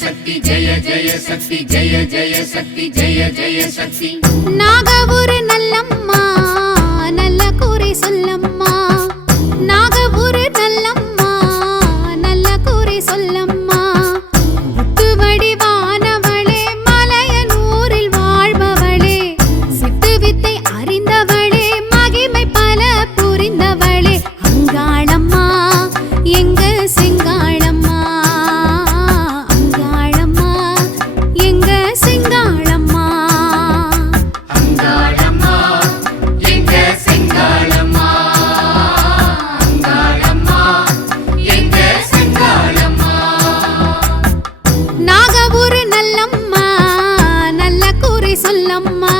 சக்தி ஜெய ஜெய சக்தி ஜெய ஜெய சக்தி ஜெய ஜெய சக்தி நாகபுர நல்லம்மா நல்ல கூரை சொல்லம்மா நாகபுர நல்லம்மா நல்ல கூரை சொல்லம்மா முத்து வடிவானவளே மலையனூரில் வாழ்பவளே சித்து வித்தை அறிந்தவளே மகிமை பல புரிந்தவளே அங்காளம்மா எங்க செங்காளம்மா அங்காளம்மா எங்க செங்காளம்மா அங்காளம்மா எங்க செங்காளம்மா அங்காளம்மா எங்க செங்காளம்மா நாகபுர நல்லம்மா நல்ல கூரை சொல்லம்மா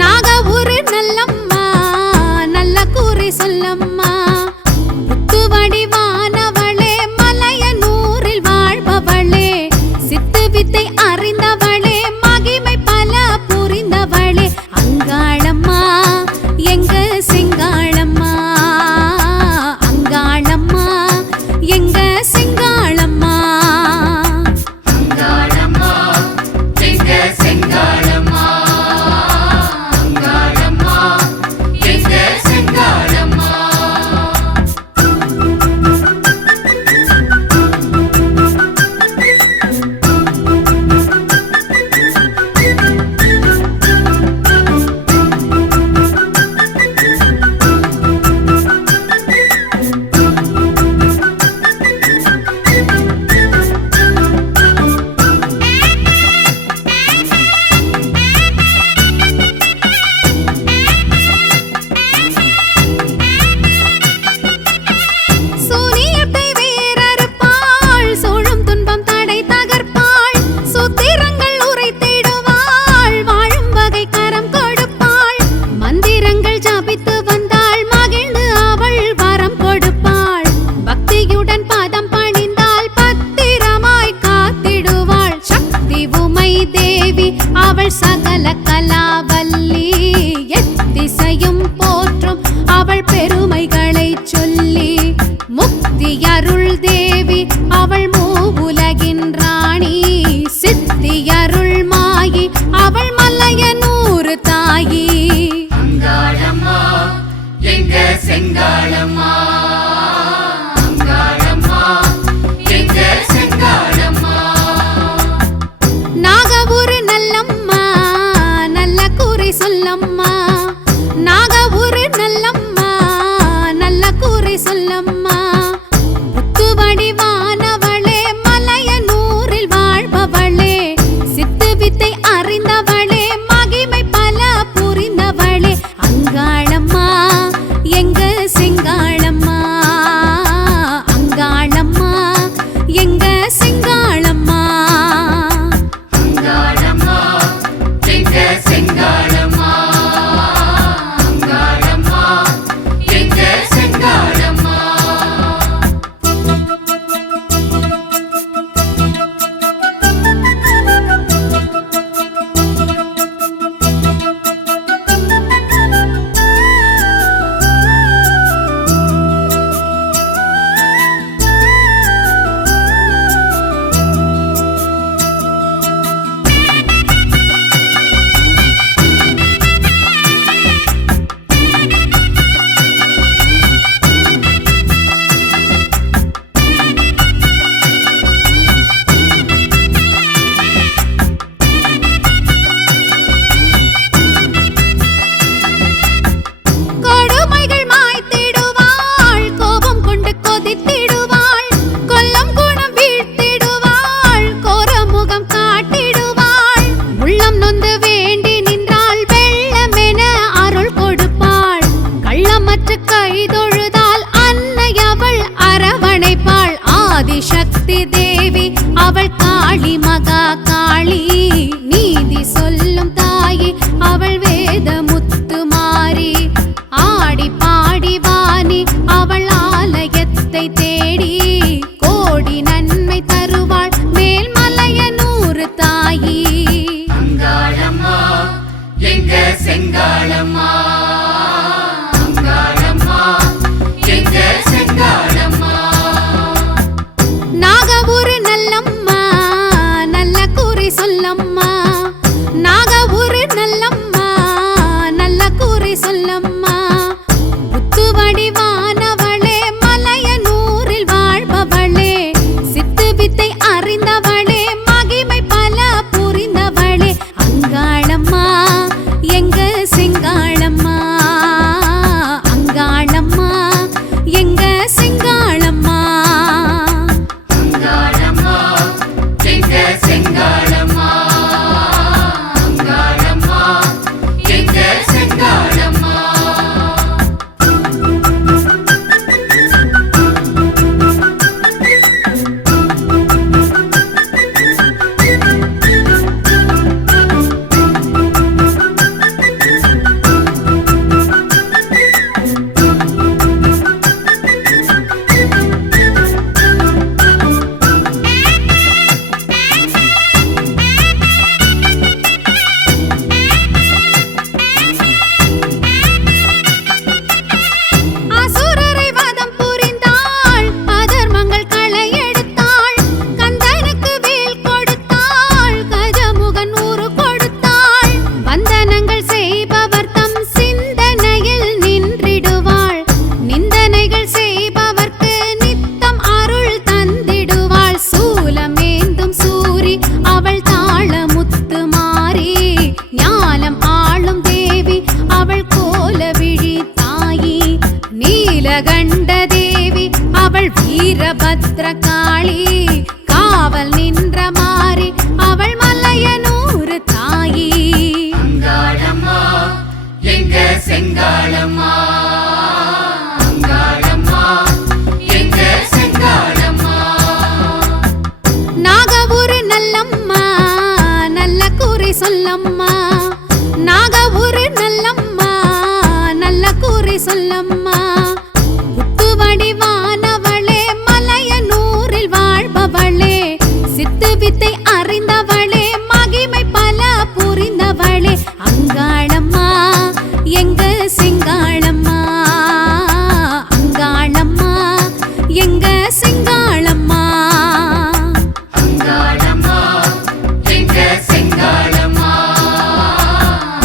நாகபுர நல்லம்மா நல்ல கூரை சொல்லம்மா முத்து வடிவானவளே மலையனூரில் வாழ்பவளே சித்து வித்தை அறிந்தவளே மகிமை பல புரிந்தவளே அங்காளம்மா எங்க செங்காளம்மா அங்காளம்மா எங்க செங்காளம்மா அங்காளம்மா எங்க செங்காளம்மா அங்காளம்மா எங்க செங்காளம்மா சூனியத்தை வேறறுப்பாள் சூழும் துன்பம் தடை தகர்ப்பாள் சூத்திரங்கள் உரைத்திடுவாள் வாழும் வகை கரம் கொடுப்பாள் மந்திரங்கள் ஜபித்து வந்தாள் மகிழ்ந்து அவள் வரம் கொடுப்பாள் பக்தியுடன் பாதம் பணிந்தால் பத்திரமாய் காத்திடுவாள் சக்தி உமை தேவி அவள் சகல கலாவல்லி எத்திசையும் போற்றும் அவள் பெருமைகளை சொல்லி முக்தி அருள் தேவி அவள் மூவுலகின் ராணி சித்தி அருள் மாயி அவள் மலையனூர் தாயி அங்காளம்மா எங்க செங்காளம்மா அங்காளம்மா எங்க செங்காளம்மா நாகபுர நல்லம்மா நல்ல கூரை சொல்லம்மா நாகபுர நல்லம்மா நல்ல கூரை சொல்லம்மா முத்து வடிவானவளே மலையனூரில் வாழ்பவளே சித்து வித்தை அறிந்தவளே மகிமை பல புரிந்தவளே அங்காளம்மா எங்க செங்காளம்மா வீரகண்ட தேவி அவள் வீரபத்ர காளி காவல் நின்ற மாறி அவள் மலையனூர் தாயி அங்காளம்மா எங்க செங்காளம்மா அங்காளம்மா எங்க செங்காளம்மா நாகூர் நல்லம்மா நல்ல கூறி சொல்லம்மா நாகூர் நல்லம்மா நல்ல கூறி சொல்லம்மா புத்து வடிவானவளே மலையனூரில் வாழ்பவளே சித்து வித்தை அறிந்தவளே மகிமை பல புரிந்தவளே அங்காளம்மா எங்க செங்காளம்மா அங்காளம்மா எங்க செங்காளம்மா அங்காளம்மா எங்க செங்காளம்மா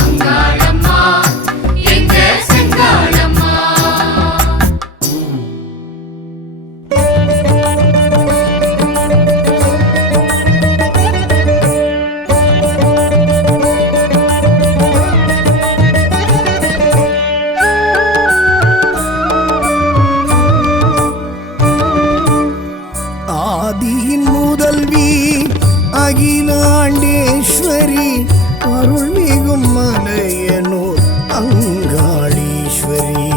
அங்காளம்மா எங்க செங்காளம்மா ஆதியின் முதல்வி அகிலாண்டேஸ்வரி அருள்மிகும் மலையனூர் அங்காளீஸ்வரி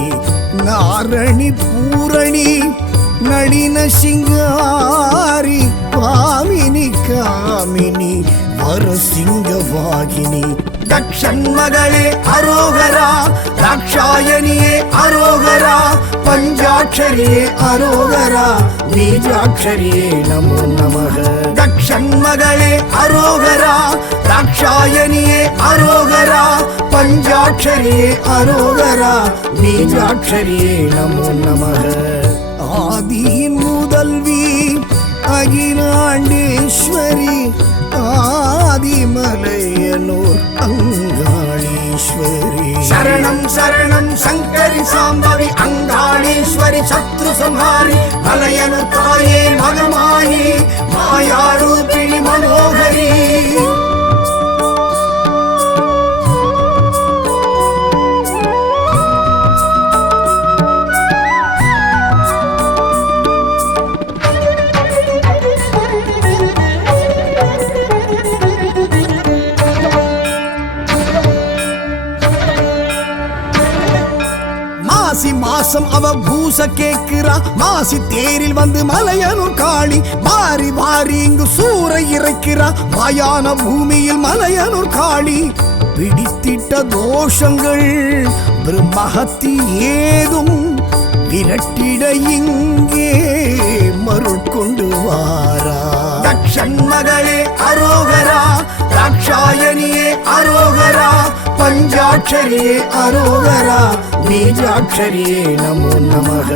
நாரணி பூரணி நளின சிங்காரி பாமினி காமினி வரசிங்கவாகினி தக்ஷன் மகளே அரோகரா தாக்ஷாயணியே அரோகரா பஞ்சாட்சரியே அரோகரா பீஜாட்சரியே நமோ நமக தக்ஷன் மகளே அரோகரா தாக்ஷாயணியே அரோகரா பஞ்சாட்சரியே அரோகரா பீஜாட்சரியே நமோ நமக ஆதியின் முதல்வி அகிலாண்டேஸ்வரி ஆதிமலையனூர் அங்காளீஸ்வரி சரணம் சரணம் சங்கரி சாம்பவி அங்காளீஸ்வரி சத்ரு சம்ஹாரி மலையனூர் தாயே மகமாயி மாயாரூபிணி மனோகரி மாசி மாசம் அவ பூச கேக்குறா மாசி தேரில் வந்து மலையனூர் காளி வாரி வாரி இங்கு சூறை இறைக்கிறா மாயான பூமியில் மலையனூர் காளி பிடித்திட்ட தோஷங்கள் பிரம்மஹத்தி ஏதும் விரட்டிட இங்கே மருள் கொண்டு வாரா தக்ஷன் மகளே அரோகரா தாக்ஷாயணியே அரோகரா பஞ்சாட்சரியே அரோகரா பீஜாட்சரியே நமோ நமக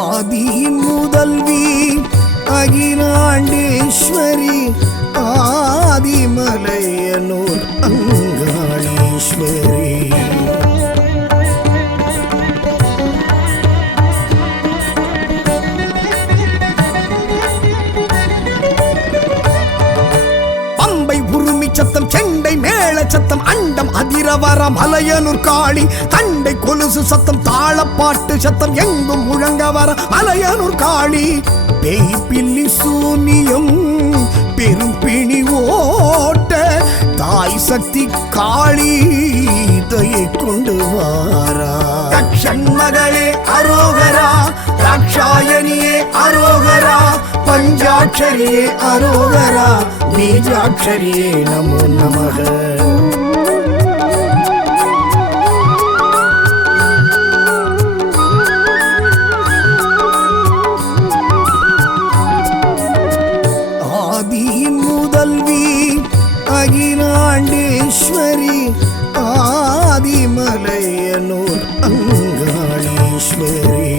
ஆதியின் முதல்வி அகிலாண்டேஸ்வரி ஆதிமலையனூர் அங்காளீஸ்வரி சத்தம் செண்டை மேள சத்தம் அண்டம் அதிரவர மலையனூர் காளி தண்டை கொலுசு சத்தம் தாளப்பாட்டு சத்தம் எங்கும் முழங்க வர மலையனூர் காளி பேய் பில்லி சூனியம் பெரும் பிணி ஓட்ட தாய் சக்தி காளி தயை கொண்டு வாரா தக்ஷன் மகளே அரோகரா தாக்ஷாயணியே அரோகரா பஞ்சாட்சரியே அரோகரா பீஜாட்சரியே நமோ நமக ஆதியின் முதல்வி அகிலாண்டேஸ்வரி ஆதிமலையனூர் அங்காளீஸ்வரி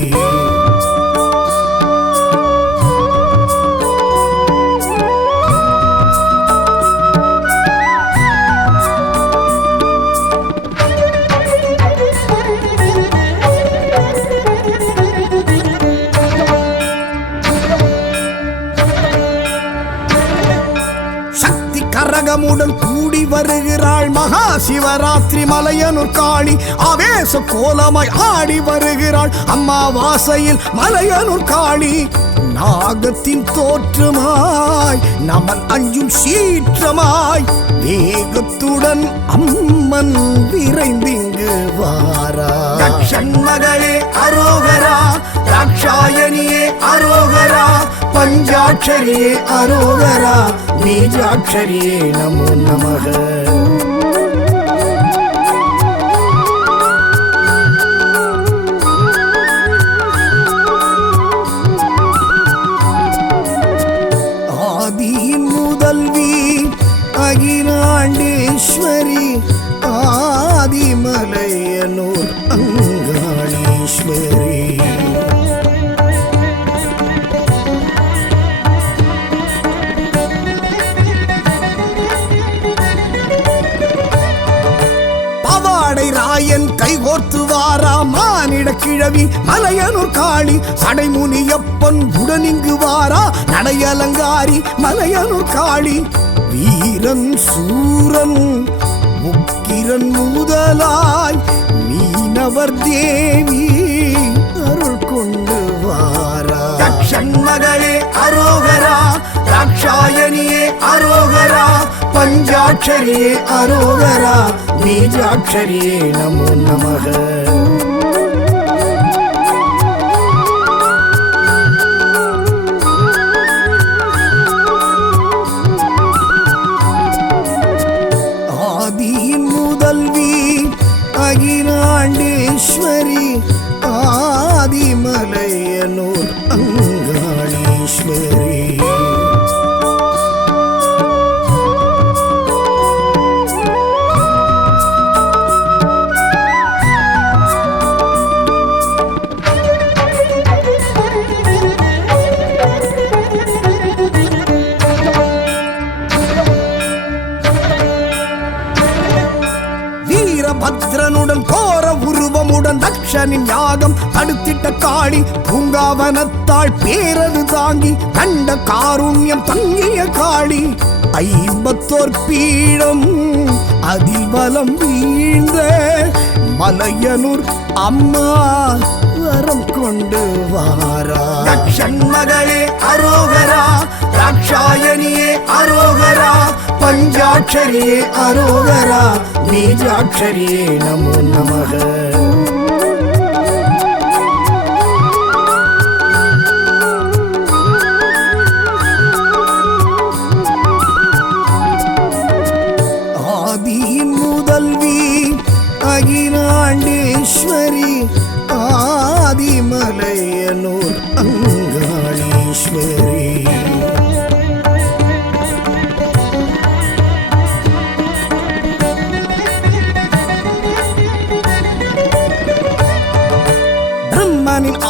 கனகமுடன் கூடி வருகிறாள் மகா சிவராத்திரி மலையனூர் காளி ஆவேச கோலமாய் ஆடி வருகிறாள் அம்மாவாசையில் மலையனூர் காளி நாகத்தின் தோற்றமாய் நமன் அஞ்சும் சீற்றமாய் வேகத்துடன் அம்மன் விரைந்திங்கு வாரா மகளே அரோகரா ராட்சாயணியே அரோகரா பஞ்சாட்சரியே அரோகரா பீஜாட்சரியே நமோ நமக அகிலாண்டேஸ்வரி ஆதிமலையனூர் அங்காளீஸ்வரி பவாடை ராயன் கைகோர்த்து வாரா மானிட கிழவி மலையனூர் காளி சடைமுனியப்பன் உடனிங்கு வாரா நடையலங்காரி மலையனூர் காளி வீரன் சூரன் முக்கிரன் முதலாய் மீனவர் தேவி அருள் கொண்டு வாரா மகளே அரோகரா ராட்சாயணியே அரோகரா பஞ்சாட்சரியே அரோகரா பீஜாட்சரியே நமோ நமக அகிலாண்டேஸ்வரி ஆதிமலையனூர் அங்காளீஸ்வரி பத்ரனுடன் கோர உருவமுடன் தக்ஷனின் யாகம் தடுத்திட்ட காளி பூங்காவனத்தாள் பேரது தாங்கி கண்ட காருண்யம் தங்கிய காளி 54 பீடம் அதில் பலம் வீழ்ந்த மலையனூர் அம்மா வரம் கொண்டு வாரா மகளே அரோகரா ராட்சாயணியே அரோகரா பஞ்சாட்சரியே அரோகரா பீஜாட்சரியே நமோ நமக ஆதியின் முதல்வி அகிலாண்டேஸ்வரி ஆதிமலையனூர் அங்காளீஸ்வரி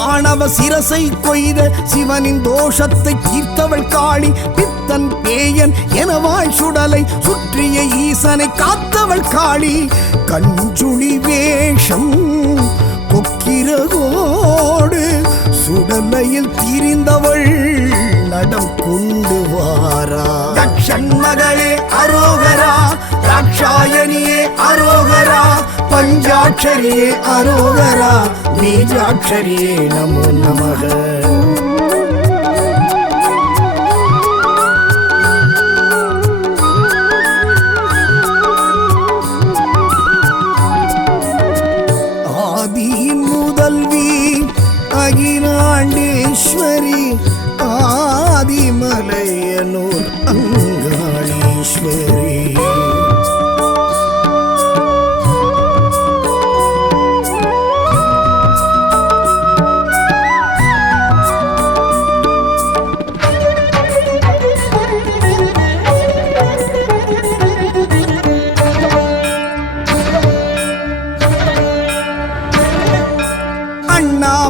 ஆணவ சிரசை கொய்த சிவனின் தோஷத்தை தீர்த்தவள் காளி பித்தன் பேயன் எனவாய் சுடலை சுற்றிய ஈசனை காத்தவள் காளி கஞ்சுளி வேஷம் கொக்கிரகோடு சுடலையில் திரிந்தவள் நடம் கொண்டு வாரா மகளே அரோகரா ராட்சாயணியே அரோகரா பஞ்சாட்சரியே அரோகரா பீஜாட்சரியே நமோ நமக ஆதியின் முதல்வி அகிலாண்டேஸ்வரி ஆதிமலையனூர் அங்காளீஸ்வரி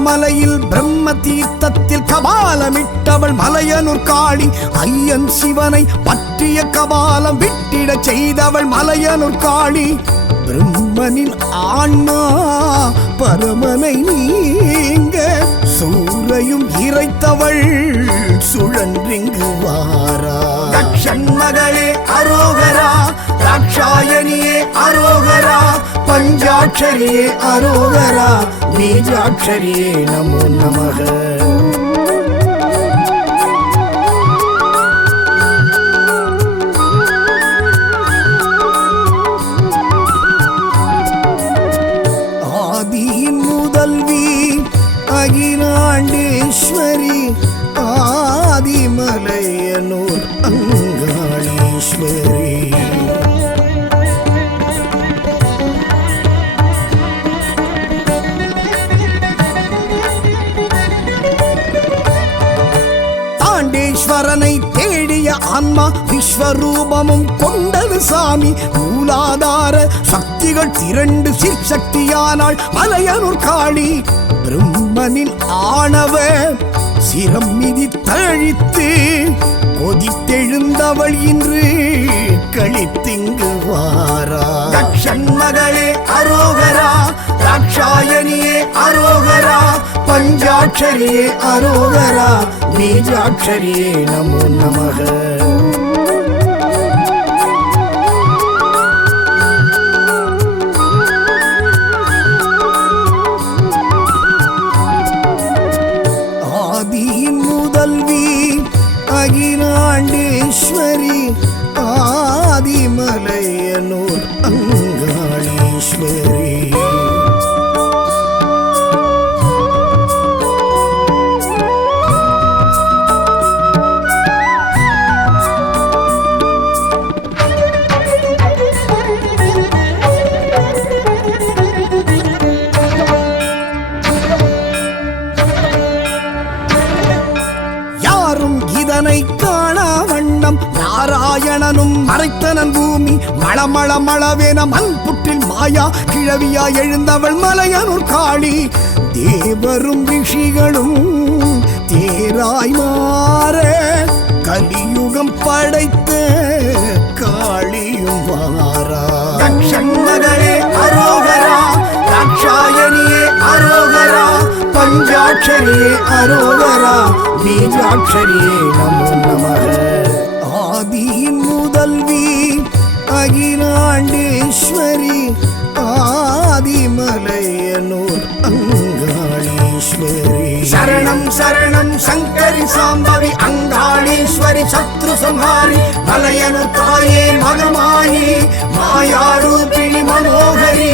மலையில் பிரம்ம தீர்த்தத்தில் கபாலமிட்டவள் மலையனூர் காளி ஐயன் சிவனை பற்றிய கபாலம் விட்டிட செய்தவள் மலையனூர் காளி பிரம்மனின் ஆன்மா பரமனை நீங்க சூரையும் இறைத்தவள் சுழன்றிங்கு வாரா ஷண்மகளே அரோகரா, தாட்சாயணியே அரோகரா, பஞ்சாட்சரியே அரோகரா, பீஜாட்சரியே நமோ நமக. ஆதியின் முதல்வி அகிலாண்டேஸ்வரி, ஆதிமலையனூர் அங்காளீஸ்வரி. தாண்டேஸ்வரனை தேடிய ஆன்மா விஸ்வரூபமும் கொண்டது சாமி. மூலாதார சக்திகள் திரண்டு சிற்சக்தியானாள் மலையனூர் காளி. பிரம்மனின் ஆணவ சிரம் மிதி தழித்து கொதித்தெழுந்தவள் இன்று கழித்திங்கு வாரா. ஷண்மகளே அரோகரா, தாட்சாயணியே அரோகரா, பஞ்சாட்சரியே அரோகரா, பீஜாட்சரியே நமோ நமக. ஆதியின் முதல்வி அகிலாண்டேஸ்வரி, ஆதிமலையனூர் அங்காளீஸ்வரி. இதனை காணா வண்ணம் நாராயணனும் மறைத்தனன் பூமி. மளமள மளவேன மண் புற்றில் மாயா கிழவியா எழுந்தவள் மலையனூர் காளி. தேவரும் ரிஷிகளும் தேராய் மாற கலியுகம் படைத்த காளியும் வாரா. ஷண்மகளே அரோகரா, தாட்சாயணியே அரோகரா, பஞ்சாட்சரியே அரோகரா, பீஜாட்சரியே நமோ நமக. ஆதியின் முதல்வி அகிலாண்டேஸ்வரி, ஆதிமலையனூர் அங்காளீஸ்வரி. சரணம் சரணம் சங்கரி சாம்பவி அங்காளீஸ்வரி, சத்ரு சம்ஹாரி மலையனூர் தாயே மகமாயி, மாயாரூபிணி மனோகரி.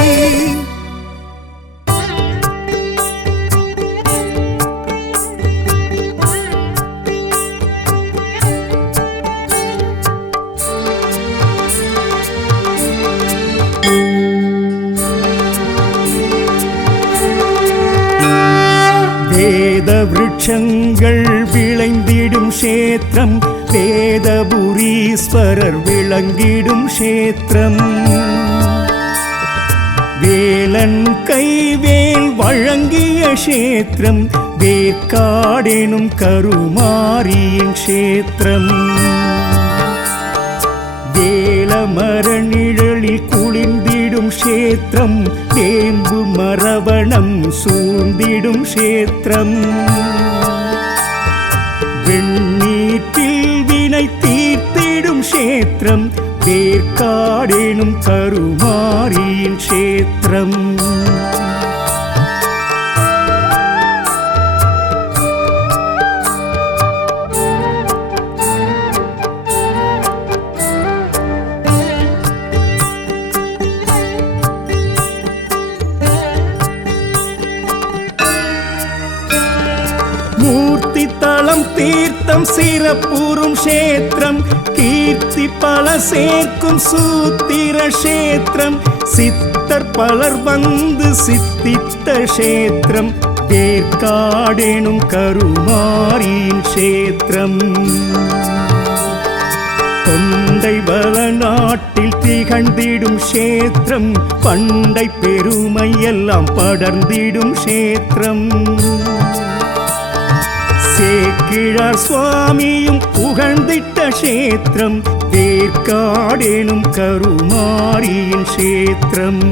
வேத விருட்சங்கள் விளைந்திடும் க்ஷேத்திரம், வேதபுரீஸ்வரர் விளங்கிடும் க்ஷேத்திரம். வேலன் கைவேல் வழங்கிய க்ஷேத்திரம், வேற்காடெனும் கருமாரியின் க்ஷேத்திரம். வேலமர நிழலில் குளிர்ந்திடும் க்ஷேத்திரம், வேம்பு மரவணம் சூழ்ந்திடும் க்ஷேத்திரம். வெண்ணீற்றில் வினை தீர்த்திடும் க்ஷேத்திரம், வேற்காடெனும் கருமாரியின் க்ஷேத்திரம். மூர்த்தி தளம் தீர்த்தம் சிறப்புறும் க்ஷேத்திரம், கீர்த்தி பல சேர்க்கும் சூத்திர க்ஷேத்திரம். சித்தர் பலர் வந்து சித்தித்த க்ஷேத்திரம், வேற்காடெனும் கருமாரியின் க்ஷேத்திரம். தொண்டை வள நாட்டில் திகழ்ந்திடும் க்ஷேத்திரம், பண்டை பெருமை எல்லாம் படர்ந்திடும் க்ஷேத்திரம். சேக்கிழார் சுவாமியும் புகழ்ந்திட்ட க்ஷேத்திரம், வேற்காடெனும் கருமாரியின் க்ஷேத்திரம்.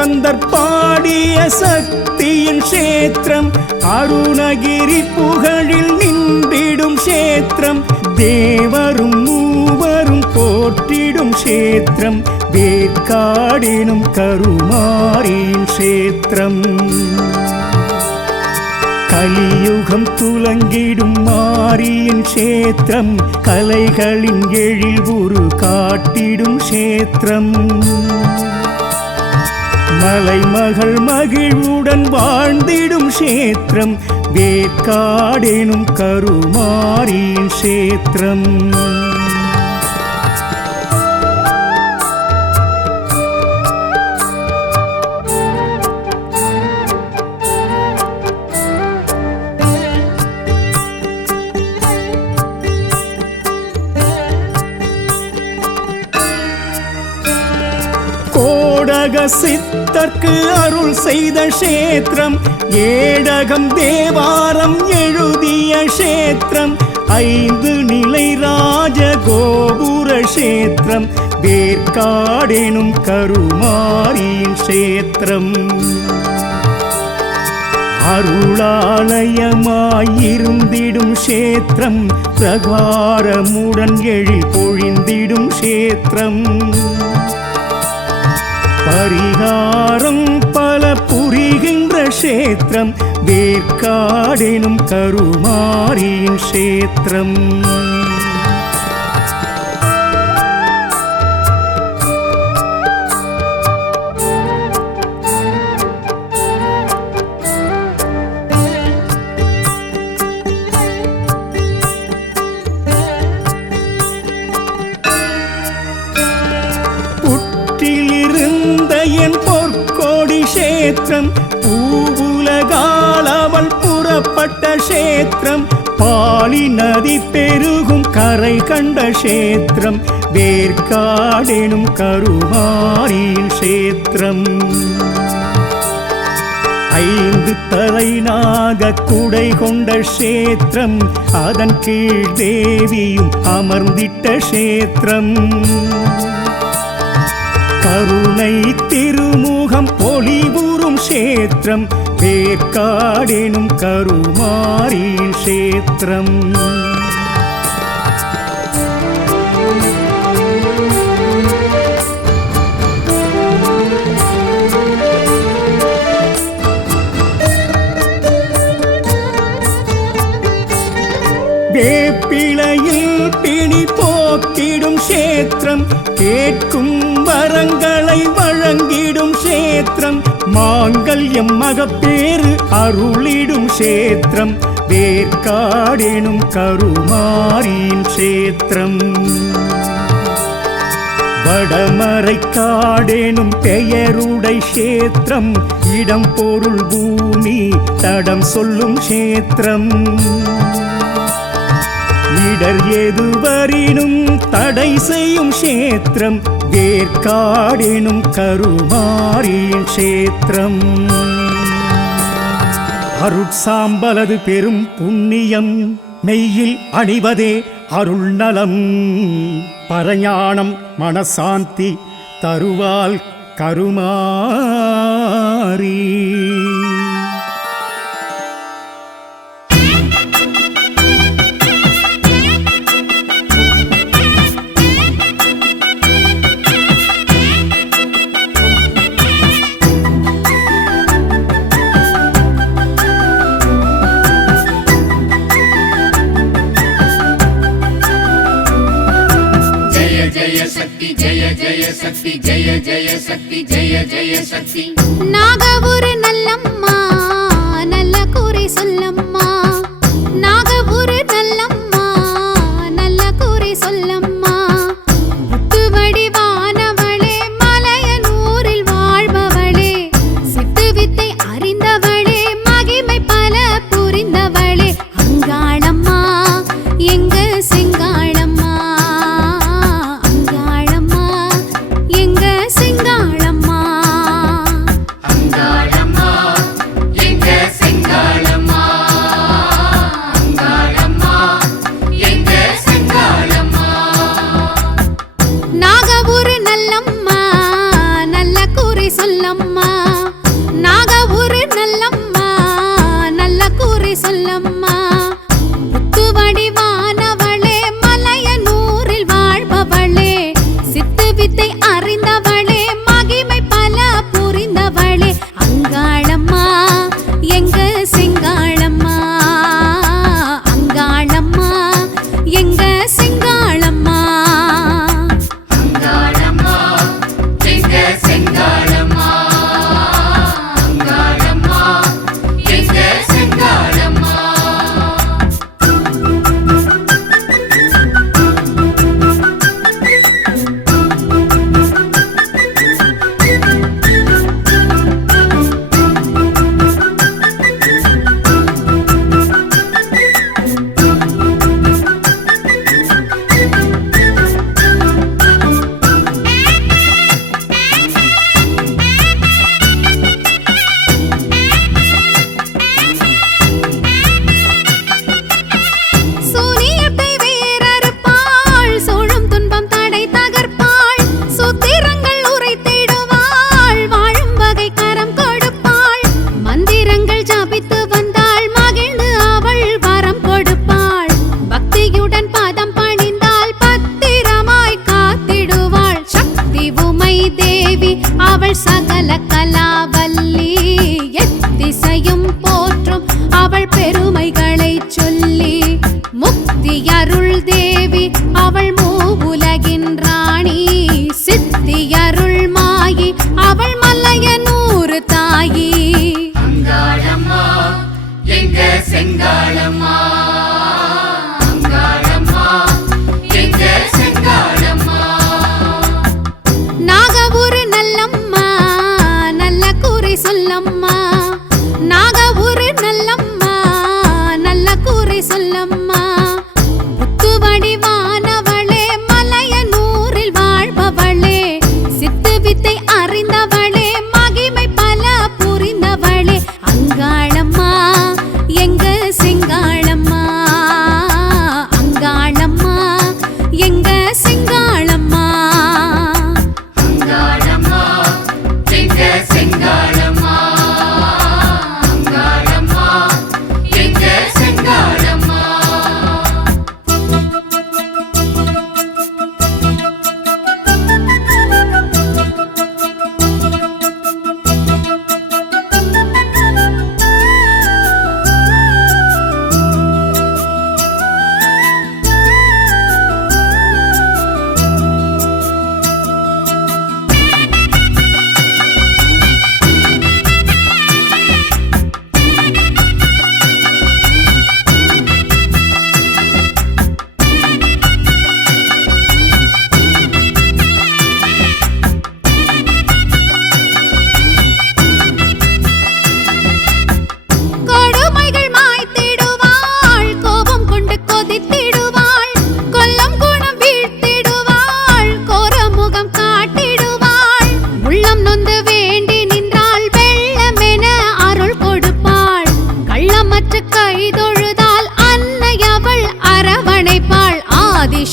செல்வந்தர் பாடிய சக்தியின் கஷேத்திரம், அருணகிரி புகழில் நின்றிடும் கஷேத்திரம், தேவரும் மூவரும் போற்றிடும் கஷேத்திரம், வேற்காடெனும் கருமாரியின் கஷேத்திரம். கலியுகம் துலங்கிடும் மாரியின் கஷேத்திரம், கலைகளின் எழில் உரு காட்டிடும் கஷேத்திரம். மலைமகள் மகிழ்வுடன் வாழ்ந்திடும் கஷேத்திரம், வேற்காடெனும் கருமாரியின் கஷேத்திரம். சித்தர்க்கு அருள் செய்த கஷேத்திரம், ஏடகம் தேவாரம் எழுதிய கஷேத்திரம், 5 நிலை ராஜ கோபுர கஷேத்திரம், வேற்காடெனும் கருமாரியின் கஷேத்திரம். அருளாலயமாயிருந்திடும் கஷேத்திரம், பிரகாரமுடன் எழில் பொழிந்திடும் கஷேத்திரம். பரிகாரம் பல புரிகின்ற கஷேத்திரம், வேற்காடெனும் கருமாரியின் கஷேத்திரம். என் பொற்கோடி கஷேத்திரம், பூவுலகால் அவள் புறப்பட்ட கஷேத்திரம், பாலி நதி பெருகும் கரை கண்ட கஷேத்திரம், வேற்காடெனும் கருமாரியின் கஷேத்திரம். 5 தலைநாக குடை கொண்ட கஷேத்திரம், அதன் கீழ் தேவியும் அமர்ந்திட்ட கஷேத்திரம். கருணை திருமுகம் பொலிவுறும் கஷேத்திரம், வேற்காடெனும் கருமாரியின் கஷேத்திரம். வேப்பிலையில் பிணி போக்கிடும் கஷேத்திரம், கேட்கும் வரங்களை வழங்கிடும் கஷேத்திரம், மாங்கல்யம் மகப்பேறு அருளிடும் கஷேத்திரம், வேற்காடெனும் கருமாரியின் கஷேத்திரம். வடமரைக்காடெனும் பெயருடை கஷேத்திரம், இடம் பொருள் பூமி தடம் சொல்லும் கஷேத்திரம். இடர் எதுவரினும் தடை செய்யும் கஷேத்திரம், வேற்காடெனும் கருமாரியின் கஷேத்திரம். அருட்சாம்பலது பெரும் புண்ணியம், மெய்யில் அணிவதே அருள் நலம், பரஞானம் மனசாந்தி தருவால் கருமாரி. जय शक्ति जय जय शक्ति जय जय शक्ति जय जय शक्ति. நாகபுர நல்லம்மா நல்ல கூரை சொல்லம்மா, நாகபுர நல்லம்மா நல்ல கூரை சொல்லம்மா, முத்து வடிவானவளே மலையனூரில் வாழ்பவளே, சித்து வித்தை அறிந்தவளே மகிமை பல புரிந்தவளே, அங்காளம்மா எங்க செங்காளம்மா,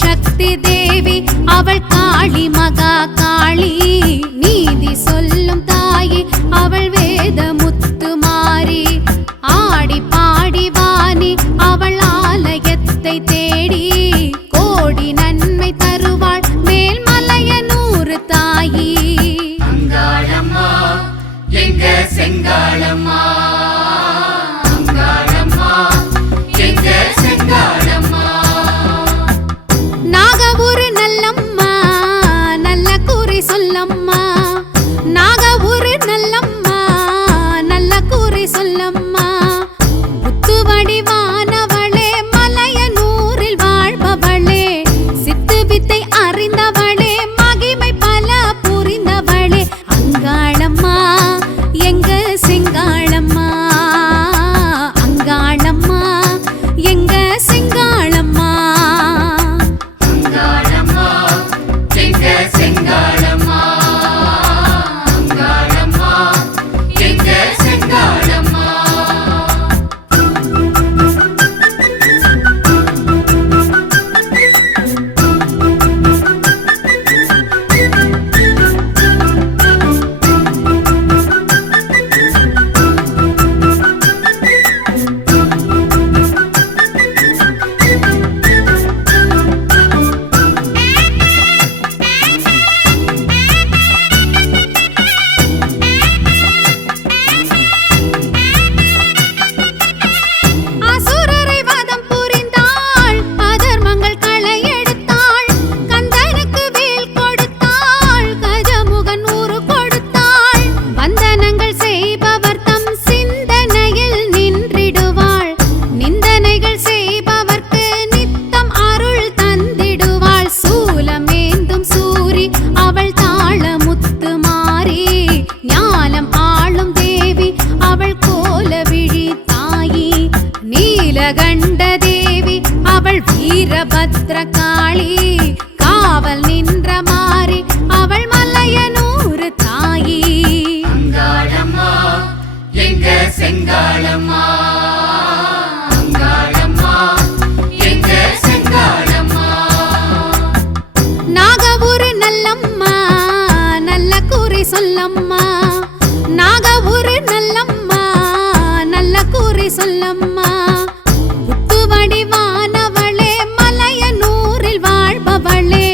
சக்தி தேவி அவள் காளி மகா காளி நீதி சொல்லும் தாயி அவள் வேத முத்து மாறி ஆடி பாடி வாணி அவள் ஆலயத்தை தேடி கோடி நன்மை தருவாள் மேல்மலையனூர் தாயி அங்காளம்மா எங்க செங்காளம்மா அங்காளம்மா எங்க செங்காளம்மா நாகூர் நல்லம்மா நல்ல கூறி சொல்லம்மா நாகூர் நல்லம்மா நல்ல கூறி சொல்லம்மா புத்துவடிவானவளே மலையனூரில் வாழ்பவளே சித்து வித்தை அறிந்தவளே மகிமை பல புரிந்தவளே அங்காளம்மா எங்க செங்காளம்மா அங்காளம்மா எங்க செங்காளம்மா அங்காளம்மா எங்க செங்காளம்மா அங்காளம்மா எங்க செங்காளம்மா அசுரரை வதம் புரிந்தாள் அதர்மங்கள் களையெடுத்தாள் கந்தனுக்கு வேல் கொடுத்தாள் கஜமுகன் ஊரு கொடுத்தாள் வந்தனங்கள் செய்பவர் தம் சிந்தனையில் நின்றிடுவாள் நிந்தனைகள் செய்பவர்க்கு நித்தம் அருள் தந்திடுவாள் சூலமேந்தும் சூரி அவள் தாளமுத்து மாறி ஞானம் ஆளும் தேவி அவள் கோல விழி தாயி நீலகண்ட தேவி அவள் வீரபத்ர காளி காவல் நின்ற மாறி அவள் மலையனூர் தாயி அங்காளம்மா எங்க செங்காளம்மா அங்காளம்மா எங்க செங்காளம்மா நாகூர் நல்லம்மா நல்ல கூறி சொல்லம்மா நாகூர் நல்லம்மா நல்ல கூறி சொல்லம்மா புத்துவடிவானவளே மலையனூரில் வாழ்பவளே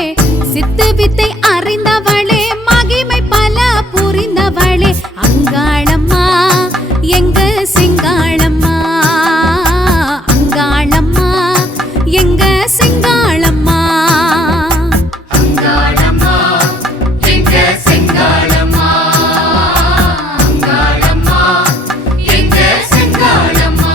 சித்து வித்தை அறிந்தவளே மகிமை பல புரிந்தவளே அங்காளம்மா எங்க செங்காளம்மா அங்காளம்மா எங்க செங்காளம்மா அங்காளம்மா எங்க செங்காளம்மா அங்காளம்மா எங்க செங்காளம்மா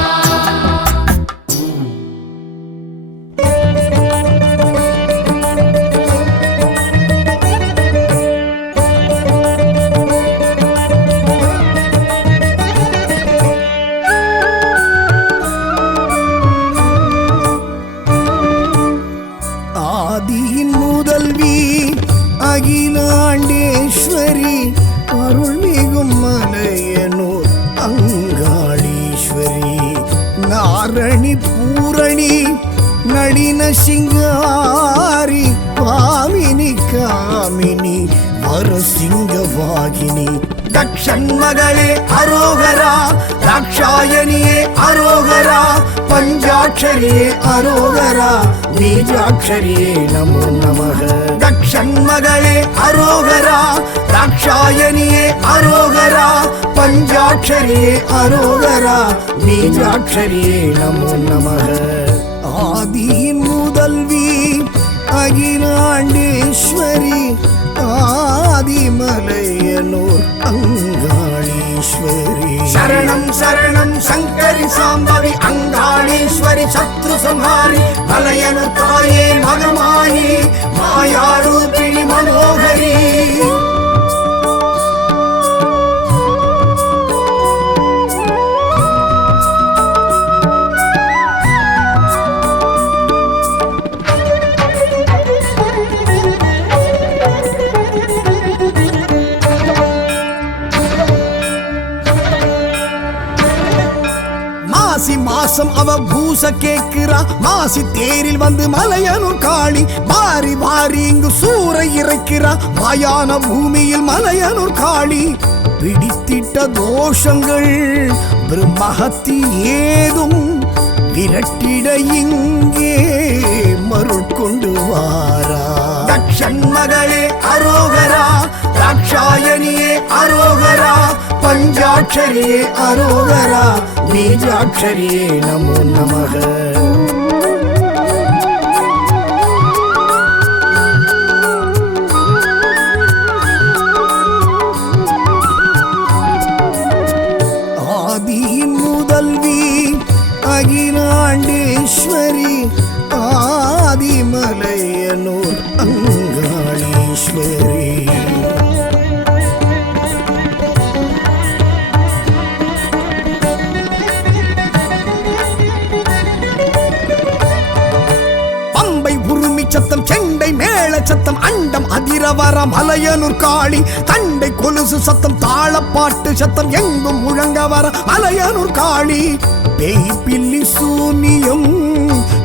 ஆதியின் முதல்வி அகிலாண்டேஸ்வரி அருள்மிகும் மலையனூர் அங்காளீஸ்வரி நாரணி பூரணி நளின சிங்காரி வாமினி காமினி வரசிங்கவாகினி தக்ஷன் மகளே அரோகரா தாக்ஷாயணியே அரோகரா பஞ்சாட்சரியே அரோகரா பீஜாட்சரியே நமோ நமக தக்ஷன் மகளே அரோகரா தாக்ஷாயணியே அரோகரா பஞ்சாட்சரியே அரோகரா பீஜாட்சரியே நமோ நமக ஆதியின் முதல்வி அகிலாண்டேஸ்வரி ஆதிமலையனூர் அங்காளீஸ்வரி சரணம் சரணம் சங்கரி சாம்பவி அங்காளீஸ்வரி சத்ரு சம்ஹாரி மலையனூர் தாயே மகமாயி மாயாரூபிணி மனோகரி மாசி மாசம் அவ பூச கேக்குறா மாசி தேரில் வந்து மலையனூர் காளி வாரி வாரி இங்கு சூறை இறைக்கிறா மாயான பூமியில் மலையனூர் காளி பிடித்திட்ட தோஷங்கள் பிரம்மஹத்தி ஏதும் விரட்டிட இங்கே மருள் கொண்டு வாரா தக்ஷன் மகளே அரோகரா தாட்சாயணியே அரோகரா பஞ்சாட்சரியே அரோகரா பீஜாட்சரியே நமோ நமக ஆதியின் முதல்வி அகிலாண்டேஸ்வரி ஆதிமலையனூர் அங்காளீஸ்வரி சத்தம் செண்டை மேள சத்தம் அண்டம் அதிரவர மலையனூர் காளி தண்டை கொலுசு சத்தம் தாளப்பாட்டு சத்தம் எங்கும் முழங்க வர மலையனூர் காளி பேய் பில்லி சூனியம்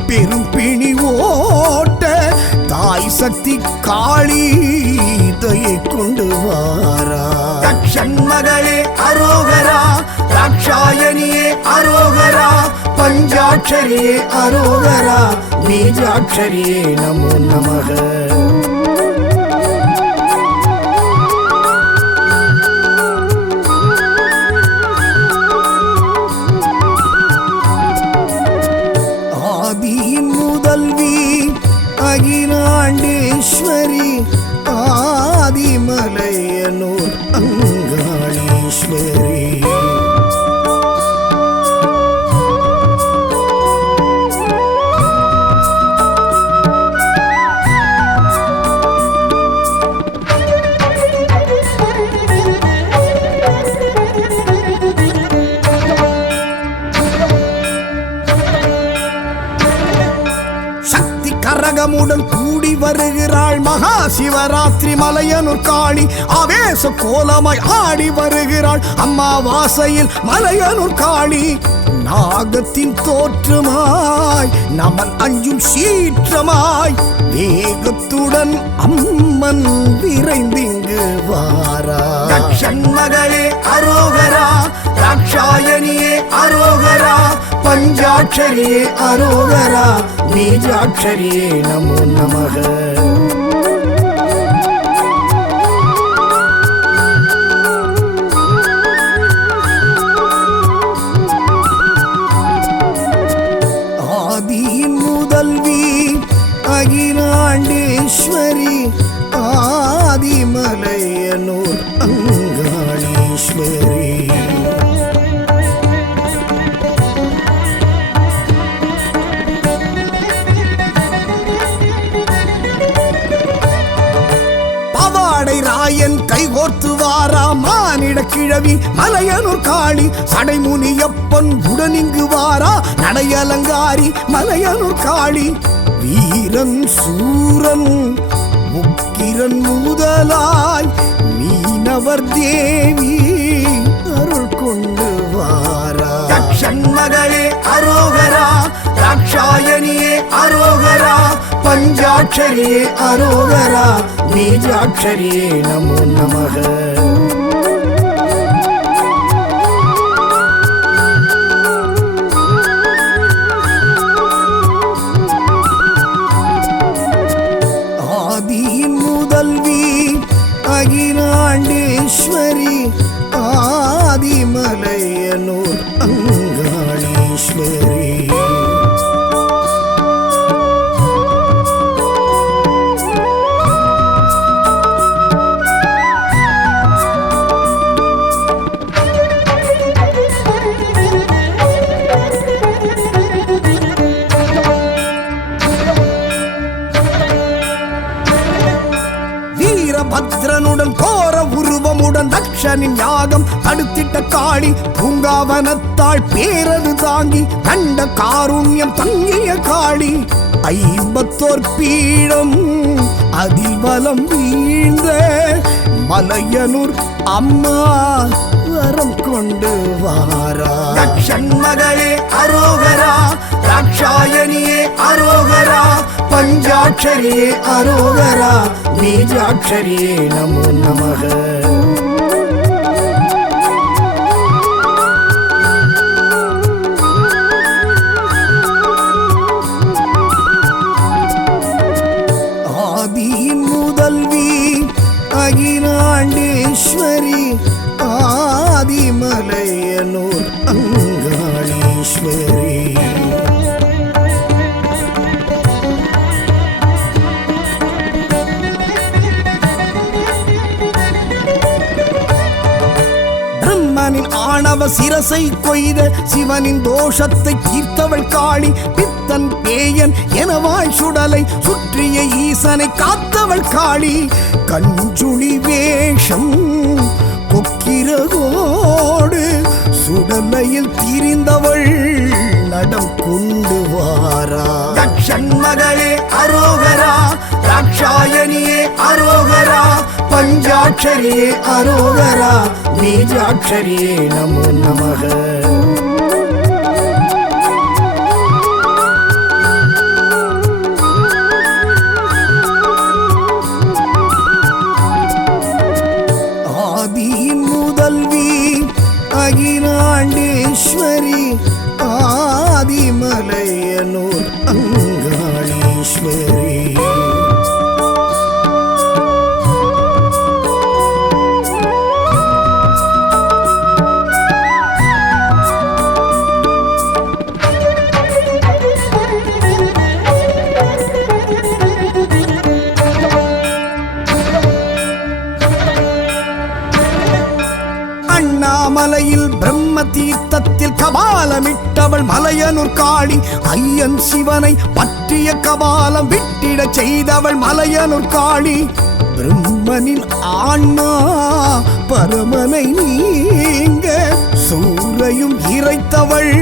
பெரும் பிணி ஓட்ட தாய் சக்தி காளி தயை கொண்டு வாரா தக்ஷன் மகளே அரோகரா தாட்சாயணியே அரோகரா பஞ்சாட்சரியே அரோகரா பீஜாட்சரியே நமோ நமக ஆதியின் முதல்வி அகிலாண்டேஸ்வரி ஆதிமலையனூர் அங்காளீஸ்வரி கரகமுடன் கூடி வருகிறாள் மகா சிவராத்திரி மலையனூர் காளி ஆவேச கோலமாய் ஆடி வருகிறாள் அம்மாவாசையில் மலையனூர் காளி நாகத்தின் தோற்றமாய் நமன் அஞ்சும் சீற்றமாய் வேகத்துடன் அம்மன் விரைந்திங்கு வாரா தக்ஷன் மகளே அரோகரா தாட்சாயணியே அரோகரா பஞ்சாட்சரியே அரோகரா பீஜாட்சரியே நமோ நமக ஆதியின் முதல்வி அகிலாண்டேஸ்வரி ஆதிமலையனூர் அங்காளீஸ்வரி ராயன் கைகோர்த்து வாரா மானிட கிழவி மலையனூர் காளி சடைமுனியப்பன் உடனிங்கு வாரா நடையலங்காரி மலையனூர் காளி வீரன் சூரன் முக்கிரன் முதலாய் மீனவர் தேவி அருள் கொண்டு வாரா தக்ஷன் மகளே அரோகரா தாட்சாயணியே அரோகரா பஞ்சாட்சரியே அரோகரா பீஜாட்சரியே நமோ நமக ஆதியின் முதல்வி அகிலாண்டேஸ்வரி ஆதிமலையனூர் அங்காளீஸ்வரி பத்ரனுடன் கோர உருவமுடன் தக்ஷனின் யாகம் தடுத்திட்ட காளி பூங்காவனத்தாள் பேரது தாங்கி கண்ட காருண்யம் தங்கிய காளி 54 பீடம் அதிபலம் வீழ்ந்த மலையனூர் அம்மா வரம் கொண்டு வாரா. தக்ஷன் மகளே அரோகரா, ராட்சாயணியே அரோகரா, பஞ்சாட்சரியே அரோகரா, பீஜாட்சரியே நமோ நமக. ஆதியின் முதல்வி அகிலாண்டேஸ்வரி, ஆதிமலையனூர் அங்காளீஸ்வரி. பிரம்மனின் ஆணவ சிரசை கொய்த சிவனின் தோஷத்தை தீர்த்தவள் காளி. பித்தன் பேயன் எனவாய் சுடலை சுற்றிய ஈசனை காத்தவள் காளி. கஞ்சுளி வேஷம் கொக்கிரகோடு சுடலையில் திரிந்தவள் நடம் கொண்டு வாரா. தக்ஷன் மகளே அரோகரா, ராட்சாயணியே அரோகரா, பஞ்சாட்சரியே அரோகரா, பீஜாட்சரியே நமோ நமக. ஆதியின் முதல்வி அகிலாண்டேஸ்வரி, ஆதிமலையனூர் அங்காளீஸ்வரி. அண்ணாமலையில் பிரம்ம தீர்த்தத்தில் கபாலமிட்டவள் மலையனூர் காளி. ஐயன் சிவனை பற்றிய கபாலம் விட்டிட செய்தவள் மலையனூர் காளி. பிரம்மனின் ஆன்மா பரமனை நீங்க சூரையும் இறைத்தவள்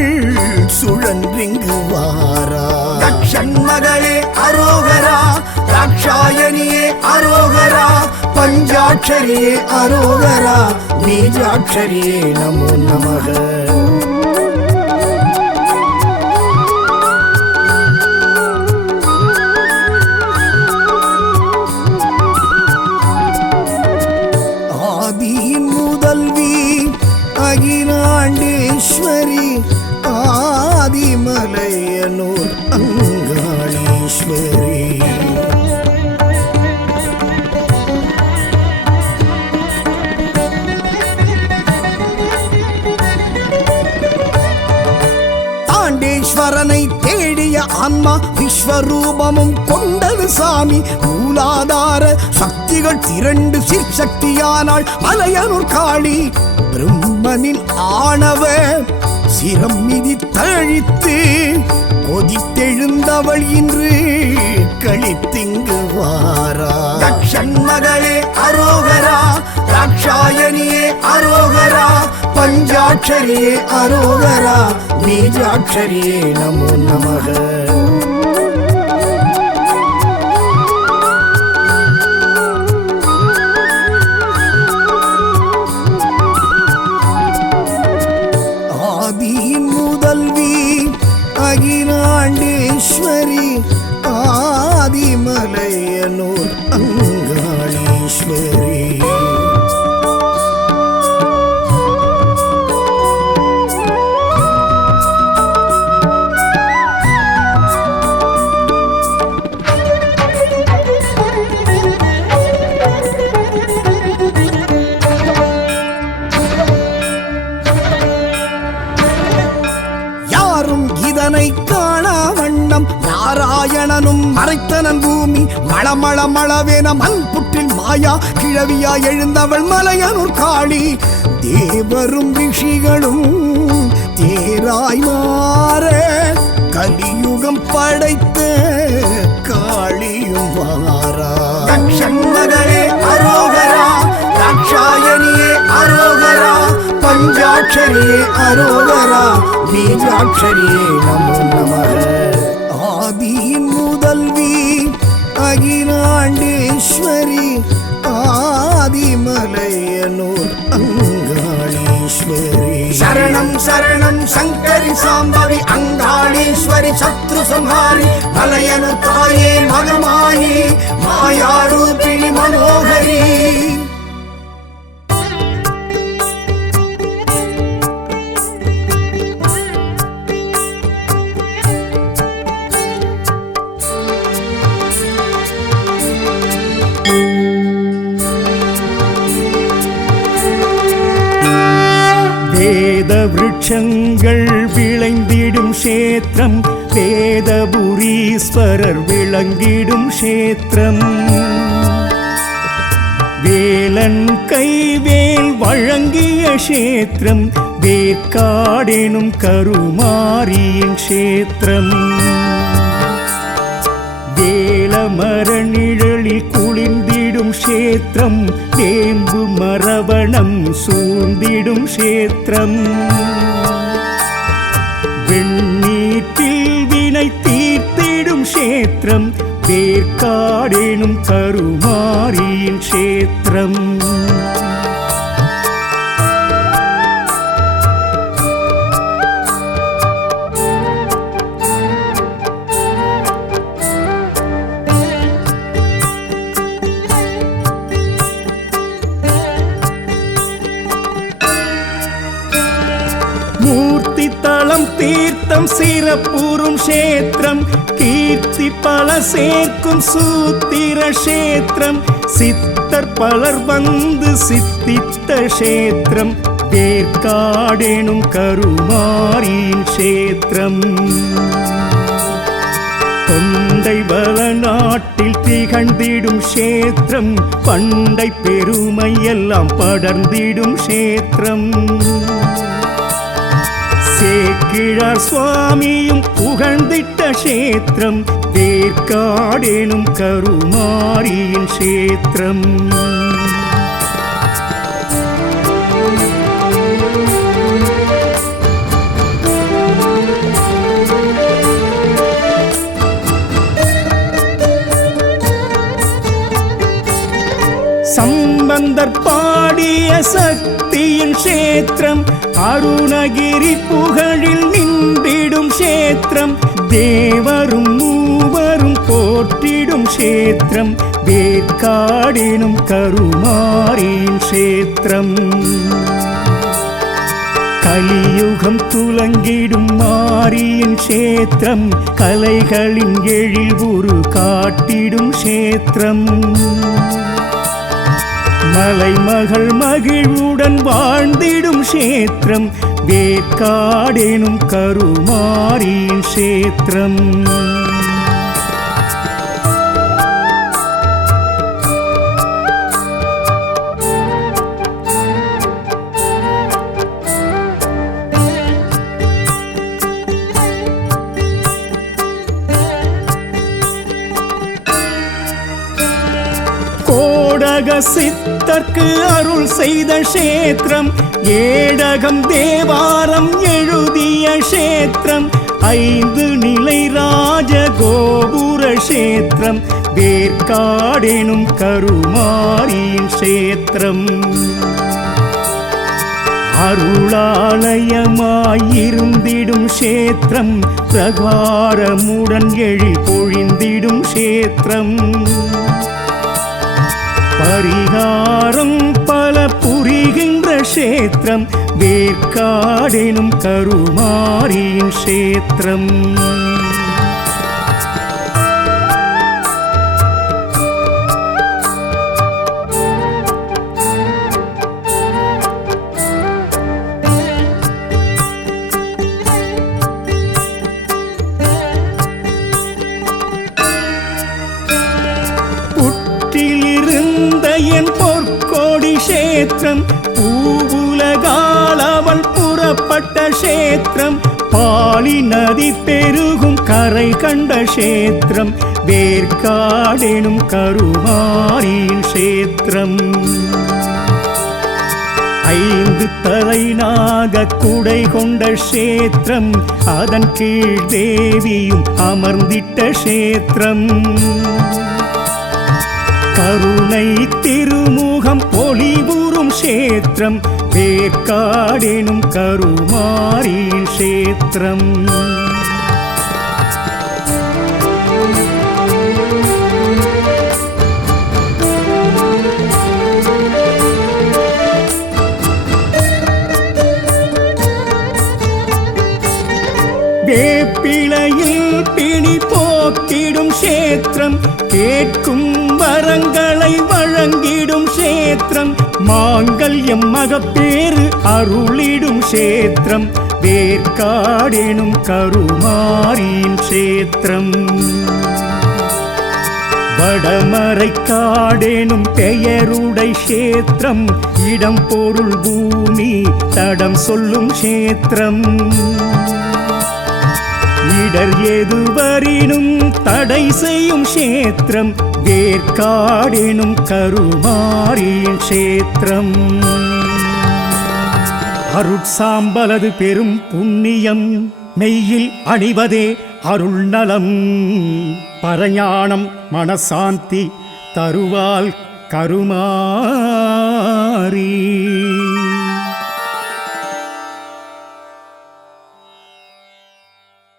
சுழன்றிங்கு வாரா. தக்ஷன் மகளே அரோகரா, ராட்சாயணியே அரோகரா, பஞ்சாட்சரியே அரோகரா, பீஜாட்சரியே நமோ நமக. ஆதியின் முதல்வி அகிலாண்டேஸ்வரி, ஆதிமலையனூர் அங்காளீஸ்வரி. தாண்டேஸ்வரனை தேடிய ஆன்மா விஸ்வரூபமும் கொண்டது சாமி. மூலாதார சக்திகள் திரண்டு சிற்சக்தியானாள் மலையனூர் காளி. பிரம்மனின் ஆணவ சிரம் மிதி தழித்து கொதித்தெழுந்தவள் இன்று கழித்திங்கு வாரா. தக்ஷன் மகளே அரோகரா, ராட்சாயணியே அரோகரா, பஞ்சாட்சரியே அரோகரா, பீஜாட்சரியே நமோ நமக. ஆதியின் முதல்வி அகிலாண்டேஸ்வரி, ஆதிமலையனூர் அங்காளீஸ்வரி. இதனை காணா வண்ணம் நாராயணனும் மறைத்தனன் பூமி. மளமள மளவேன மண் புற்றில் மாயா கிழவியா எழுந்தவள் மலையனூர் காளி. தேவரும் ரிஷிகளும் தேராய் மாற கலியுகம் படைத்த காளியும் வாரா. தக்ஷன் மகளே அரோகரா, ராட்சாயணியே அரோகரா, பஞ்சாட்சரியே அரோகரா, பீஜாட்சரியே நமோ நமக. ஆதியின் முதல்வி அகிலாண்டேஸ்வரி, ஆதிமலையனூர் அங்காளீஸ்வரி சரணம் சரணம் சங்கரி சாம்பவி அங்காளீஸ்வரி சத்ரு சம்ஹாரி மலையனு தாயே மகமாயி மாயாரூபிணி மனோகரி வேத விருட்சங்கள் விளைந்திடும் க்ஷேத்திரம் வேதபுரீஸ்வரர் விளங்கிடும் க்ஷேத்திரம் வேலன் கைவேல் வழங்கிய க்ஷேத்திரம் வேற்காடெனும் கருமாரியின் க்ஷேத்திரம் வேலமர நிழலில் குளிர்ந்திடும் க்ஷேத்திரம் வேம்பு மரவணம் சூழ்ந்திடும் க்ஷேத்திரம் வெண்ணீற்றில் வினை தீர்த்திடும் க்ஷேத்திரம் வேற்காடெனும் கருமாரியின் க்ஷேத்திரம் மூர்த்தி தளம் தீர்த்தம் சிறப்புறும் க்ஷேத்திரம் கீர்த்தி பல சேர்க்கும் சூத்திர க்ஷேத்திரம் சித்தர் பலர் வந்து சித்தித்த க்ஷேத்திரம் வேற்காடெனும் கருமாரியின் க்ஷேத்திரம் தொண்டை வள நாட்டில் திகழ்ந்திடும் க்ஷேத்திரம் பண்டை பெருமை எல்லாம் படர்ந்திடும் க்ஷேத்திரம் சேக்கிழார் சுவாமியும் புகழ்ந்திட்ட க்ஷேத்திரம் வேற்காடெனும் கருமாரியின் க்ஷேத்திரம் சம்பந்தர் பாடிய சக்தியின் க்ஷேத்திரம் அருணகிரி புகழில் நின்றிடும் க்ஷேத்திரம் தேவரும் மூவரும் போற்றிடும் க்ஷேத்திரம் வேற்காடெனும் கருமாரியின் க்ஷேத்திரம் கலியுகம் துலங்கிடும் மாரியின் க்ஷேத்திரம் கலைகளின் எழில் உரு காட்டிடும் க்ஷேத்திரம் மலைமகள் மகிழ்வுடன் வாழ்ந்திடும் க்ஷேத்திரம் வேற்காடெனும் கருமாரியின் க்ஷேத்திரம் சித்தர்க்கு அருள் செய்த க்ஷேத்திரம் ஏடகம் தேவாரம் எழுதிய க்ஷேத்திரம் 5 நிலை ராஜ கோபுர க்ஷேத்திரம் வேற்காடெனும் கருமாரியின் க்ஷேத்திரம் அருளாலயமாயிருந்திடும் க்ஷேத்திரம் பிரகாரமுடன் எழில் பொழிந்திடும் க்ஷேத்திரம் பரிகாரம் பல புரிகின்ற க்ஷேத்திரம் வேற்காடெனும் கருமாரியின் க்ஷேத்திரம் என் பொற்கோடி க்ஷேத்திரம் பூவுலகால் அவள் புறப்பட்ட க்ஷேத்திரம் பாலி நதி பெருகும் கரை கண்ட க்ஷேத்திரம் வேற்காடெனும் கருமாரியின் க்ஷேத்திரம் 5 தலைநாக குடை கொண்ட க்ஷேத்திரம் அதன் கீழ் தேவியும் அமர்ந்திட்ட க்ஷேத்திரம் கருணை திருமுகம் பொலிவுறும் கஷேத்திரம் வேற்காடெனும் கருமாரியின் கஷேத்திரம். வேப்பிலையில் பிணி போக்கிடும் கஷேத்திரம் கேட்கும் வரங்களை வழங்கிடும் கஷேத்திரம் மாங்கல்யம் மகப்பேறு அருளிடும் கஷேத்திரம் வேற்காடெனும் கருமாரியின் கஷேத்திரம். வடமரைக்காடெனும் பெயருடை கஷேத்திரம் இடம் பொருள் பூமி தடம் சொல்லும் கஷேத்திரம். இடர் எதுவரினும் தடை செய்யும் கஷேத்திரம் வேற்காடெனும் கருமாரியின் கஷேத்திரம். அருட்சாம்பலது பெரும் புண்ணியம் மெய்யில் அணிவதே அருள் நலம் பரஞானம் மனசாந்தி தருவால் கருமாரி.